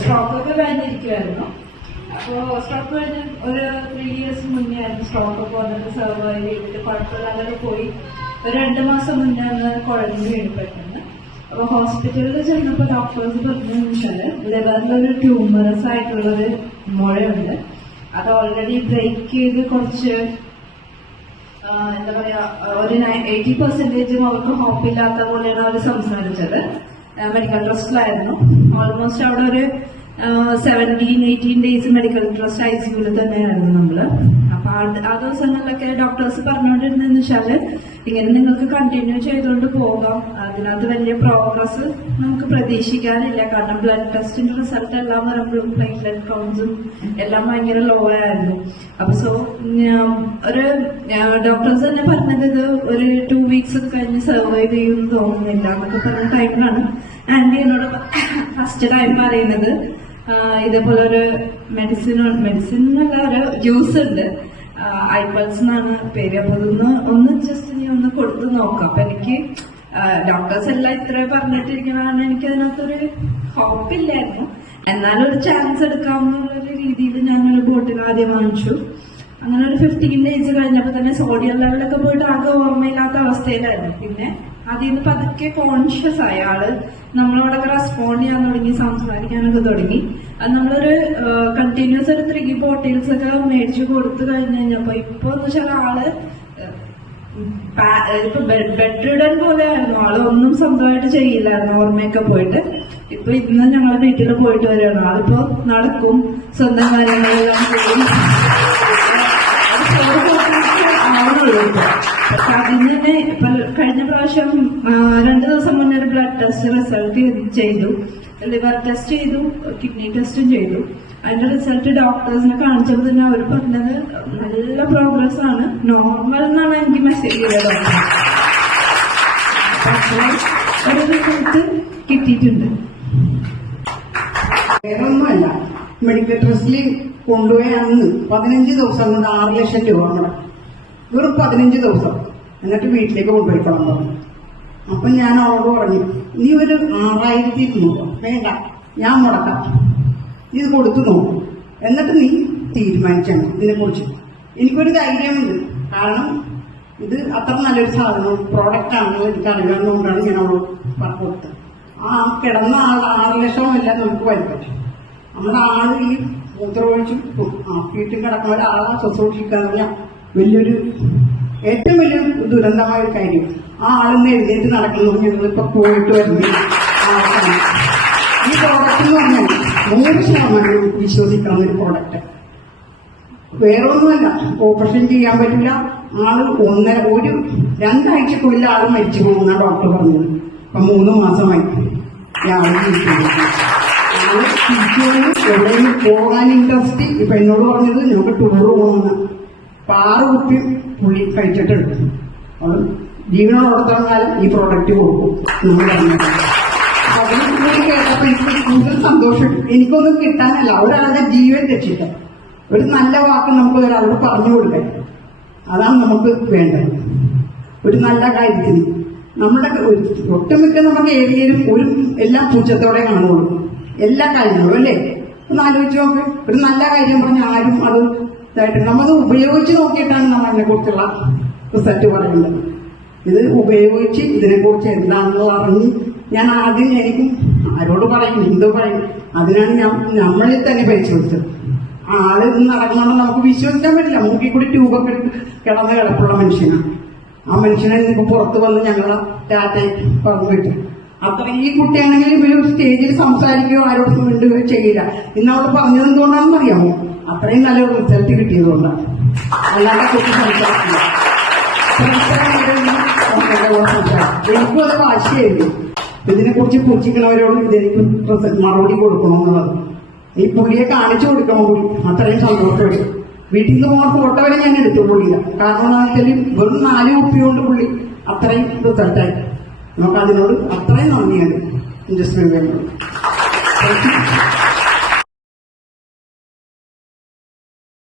സ്ട്രോക്കൊക്കെ കഴിഞ്ഞിരിക്കുമായിരുന്നു. അപ്പോൾ സ്ട്രോക്ക് കഴിഞ്ഞ് ഒരു 3 years മുന്നേ ആയിരുന്നു സ്ട്രോക്കൊക്കെ വന്നിട്ട് സർവൈവ് ചെയ്തിട്ട് കുഴപ്പമില്ലാതെ പോയി. ഒരു 2 മാസം മുന്നേ ഒന്ന് കുഴഞ്ഞു വീണ് പെട്ടെന്ന്. അപ്പോൾ ഹോസ്പിറ്റലിൽ ചെന്നപ്പോൾ ഡോക്ടേഴ്സ് പറഞ്ഞതെന്ന് വെച്ചാൽ ലിവറിലൊരു ട്യൂമറസ് ആയിട്ടുള്ളൊരു മുഴയുണ്ട്. അത് ഓൾറെഡി ബ്രേക്ക് ചെയ്ത് കുറച്ച് എന്താ പറയാ ഒരു 80% അവർക്ക് ഹോപ്പില്ലാത്ത പോലെയാണ് അവർ സംസാരിച്ചത്. മെഡിക്കൽ ട്രസ്റ്റിലായിരുന്നു. ഓൾമോസ്റ്റ് അവിടെ ഒരു 17-18 days മെഡിക്കൽ ട്രസ്റ്റ് ICUവിൽ തന്നെയായിരുന്നു നമ്മള്. അപ്പൊ ആ ദിവസങ്ങളിലൊക്കെ ഡോക്ടേഴ്സ് പറഞ്ഞുകൊണ്ടിരുന്നതെന്ന് വെച്ചാല് ഇങ്ങനെ നിങ്ങൾക്ക് കണ്ടിന്യൂ ചെയ്തുകൊണ്ട് പോകാം, അതിനകത്ത് വലിയ പ്രോഗ്രസ് നമുക്ക് പ്രതീക്ഷിക്കാനില്ല. കാരണം ബ്ലഡ് ടെസ്റ്റിന്റെ റിസൾട്ട് എല്ലാം വരുമ്പോഴും പ്ലേറ്റ്ലെറ്റ് കൗണ്ട്സും എല്ലാം ഭയങ്കര ലോ ആയിരുന്നു. അപ്പൊ ഒരു ഡോക്ടേഴ്സ് തന്നെ പറഞ്ഞത് ഇത് ഒരു 2 weeks കഴിഞ്ഞ് സർവൈവ് ചെയ്യുമെന്ന് തോന്നുന്നില്ല എന്നൊക്കെ പറഞ്ഞ ടൈമിലാണ് ആന്റി എന്നോട് ഫസ്റ്റ് ടൈം പറയുന്നത് ഇതേപോലെ ഒരു മെഡിസിൻ എന്നല്ല ഒരു ജ്യൂസ് ഉണ്ട്, ഐപൾസ് എന്നാണ് പേര്. അപ്പൊ ഒന്ന് ജസ്റ്റ് നീ ഒന്ന് കൊടുത്തു നോക്കാം. അപ്പൊ എനിക്ക് ഡോക്ടേഴ്സ് എല്ലാം ഇത്ര പറഞ്ഞിട്ടിരിക്കണതാണ് എനിക്ക് അതിനകത്തൊരു ഹോപ്പില്ലായിരുന്നു. എന്നാലും ഒരു ചാൻസ് എടുക്കാമെന്നുള്ളൊരു രീതിയിൽ ഞാനൊരു ബോട്ടിൽ ആദ്യം വാങ്ങിച്ചു. അങ്ങനെ ഒരു 15 days കഴിഞ്ഞപ്പോൾ തന്നെ സോഡിയം ലെവലൊക്കെ പോയിട്ട് ആകെ ഓർമ്മയില്ലാത്ത അവസ്ഥയിലായിരുന്നു. പിന്നെ അതിൽ നിന്ന് പതുക്കെ കോൺഷ്യസ് ആയ ആള് നമ്മളോടൊക്കെ റെസ്പോണ്ട് ചെയ്യാൻ തുടങ്ങി, സംസാരിക്കാനൊക്കെ തുടങ്ങി. അത് നമ്മളൊരു കണ്ടിന്യൂസ് ഒരു 3 bottles ഒക്കെ മേടിച്ചു കൊടുത്തു കഴിഞ്ഞപ്പോ ഇപ്പൊ എന്ന് വെച്ചാൽ ആള് ഇപ്പൊ ബെഡ് റിഡൻ പോലെ ആയിരുന്നു. ആള് ഒന്നും സ്വന്തമായിട്ട് ചെയ്യില്ലായിരുന്നു, ഓർമ്മയൊക്കെ പോയിട്ട്. ഇപ്പൊ ഇന്ന് ഞങ്ങളെ വീട്ടിൽ പോയിട്ട് വരികയാണ്. ആളിപ്പോ നടക്കും, സ്വന്തം കാര്യങ്ങളെല്ലാം ചെയ്യും. പക്ഷെ അതിന് തന്നെ ഇപ്പൊ കഴിഞ്ഞ പ്രാവശ്യം 2 ദിവസം മുന്നേ ഒരു ബ്ലഡ് ടെസ്റ്റ് റിസൾട്ട് ചെയ്തു, ലിവർ ടെസ്റ്റ് ചെയ്തു, കിഡ്നി ടെസ്റ്റും ചെയ്തു. അതിന്റെ റിസൾട്ട് ഡോക്ടേഴ്സിനെ കാണിച്ചപ്പോൾ തന്നെ അവർ പറഞ്ഞത് നല്ല പ്രോഗ്രസ് ആണ്, നോർമൽ എന്നാണ് എനിക്ക് മെസ്സേജ് ചെയ്തത്. ഒരു റിസൾട്ട് കിട്ടിയിട്ടുണ്ട്. വേറൊന്നുമല്ല, മെഡിക്കൽ ട്രസ്റ്റിൽ കൊണ്ടുപോയ അന്ന് 15 ദിവസം കൊണ്ട് 6 ലക്ഷം രൂപ മുടക്കും. വെറും 15 ദിവസം. എന്നിട്ട് വീട്ടിലേക്ക് കൊണ്ടുപോയിക്കൊള്ളാൻ പറഞ്ഞു. അപ്പൊ ഞാൻ അവളോട് പറഞ്ഞു, നീ ഒരു 6200 വേണ്ട, ഞാൻ മുടക്കാം, ഇത് കൊടുത്തു നോക്കും, എന്നിട്ട് നീ തീരുമാനിക്കണം ഇതിനെക്കുറിച്ച്. എനിക്കൊരു ധൈര്യമുണ്ട്, കാരണം ഇത് അത്ര നല്ലൊരു സാധനം പ്രോഡക്റ്റ് ആണെന്ന് എനിക്ക് അറിയാവുന്നതുകൊണ്ടാണ് ഞാൻ അവളോട് കൊടുത്തത്. ആ കിടന്ന ആൾ 6 ലക്ഷമല്ല നമുക്ക് വരുന്നത്. നമ്മുടെ ആള് ഈ മൂത്രമൊഴിച്ചും വീട്ടിൽ കിടക്കുന്ന ഒരാളെ ശുശ്രൂഷിക്കാന്ന് വലിയൊരു ഏറ്റവും വലിയ ദുരന്തമായ ഒരു കാര്യം. ആ ആളിന്ന് എഴുന്നേറ്റ് നടക്കുന്നു. ഞങ്ങളിപ്പോ പോയിട്ട് വരുന്ന ഈ പ്രോഡക്റ്റ് എന്ന് പറഞ്ഞാൽ 100% വിശ്വസിക്കാവുന്ന ഒരു പ്രോഡക്റ്റ്. വേറെ ഒന്നുമല്ല, ഓപ്പറേഷൻ ചെയ്യാൻ പറ്റില്ല. ആള് 2 ആഴ്ചക്കുള്ളിൽ ആള് മരിച്ചു പോകുന്ന ഡോക്ടർ പറഞ്ഞത്. അപ്പൊ 3 മാസമായി എവിടെയും പോകാൻ ഇൻട്രസ്റ്റ്. ഇപ്പൊ എന്നോട് പറഞ്ഞത് നമുക്ക് ടൂർ പോകുന്ന 6 കുപ്പി പുള്ളി കഴിച്ചിട്ടുണ്ട്. അത് ജീവനോടത്തോളം കാലം ഈ പ്രോഡക്റ്റ് കൊടുക്കും നമ്മൾ പറഞ്ഞത്. അതിന് പുള്ളി കേട്ടപ്പോ എനിക്ക് കൂടുതൽ സന്തോഷം. എനിക്കൊന്നും കിട്ടാനല്ല, ഒരാളുടെ ജീവൻ രക്ഷിക്കാൻ ഒരു നല്ല വാക്ക് നമുക്ക് ഒരാളോട് പറഞ്ഞു കൊടുക്കാൻ. അതാണ് നമുക്ക് വേണ്ടത്. ഒരു നല്ല കാര്യത്തിന് നമ്മുടെ ഒട്ടുമിക്ക നമുക്ക് ഏരിയയിലും എല്ലാം പൂച്ചത്തോടെ കാണുള്ളൂ, എല്ലാ കാര്യങ്ങളും അല്ലേ. ഒന്ന് ആലോചിച്ച് നോക്ക്, ഒരു നല്ല കാര്യം പറഞ്ഞ ആരും അത് ഇതായിട്ട് നമ്മളത് ഉപയോഗിച്ച് നോക്കിയിട്ടാണ് നമ്മൾ അതിനെക്കുറിച്ചുള്ള റിസൾട്ട് പറയുന്നത്. ഇത് ഉപയോഗിച്ച് ഇതിനെക്കുറിച്ച് എന്താണെന്ന് പറഞ്ഞ് ഞാൻ ആദ്യം എനിക്കും ആരോട് പറയും, എന്തോ പറയും, അതിനാണ് നമ്മളിൽ തന്നെ പരിശോധിച്ചത്. ആള് നടക്കണമെന്ന് നമുക്ക് വിശ്വസിക്കാൻ പറ്റില്ല. മൂക്കിൽ കൂടി ട്യൂബൊക്കെ കിടന്ന് കിടപ്പുള്ള മനുഷ്യനാണ്. ആ മനുഷ്യനെ ഇപ്പൊ പുറത്ത് വന്ന് ഞങ്ങളെ ടാറ്റയെ പറഞ്ഞു വിട്ടു. അത്ര ഈ കുട്ടിയാണെങ്കിൽ ഇവര് സ്റ്റേജിൽ സംസാരിക്കുകയോ ആരോടും മിണ്ടുകയോ ചെയ്യില്ല. ഇന്ന് അവൾ പറഞ്ഞത് എന്തുകൊണ്ടാണെന്ന് അറിയാമോ? അത്രയും നല്ലൊരു റിസൾട്ട് കിട്ടിയതുകൊണ്ടാണ്. അല്ലാതെ കുട്ടി സംസാരിക്കില്ല. എനിക്കും അത് വാശിയായിരുന്നു. ഇതിനെക്കുറിച്ച് പൂച്ചിക്കണവരോട് ഇതെനിക്ക് മറുപടി കൊടുക്കണമെന്നുള്ളത്. ഈ പുള്ളിയെ കാണിച്ചു കൊടുക്കണം കൂടി. അത്രയും സന്തോഷമുണ്ട്. വീട്ടിൽ നിന്ന് പോകുന്ന ഫോട്ടോ വരെ ഞാൻ എടുത്തു പുള്ളിയില്ല. കാരണം എന്താണെന്ന് വെച്ചാൽ വെറും 4 കുപ്പി കൊണ്ട് പുള്ളി അത്രയും റിസൾട്ടായി. നമുക്ക് അതിനോട് അത്രയും നന്ദിയുണ്ട് ഇൻഡസ്ട്രി വേണ്ടത്.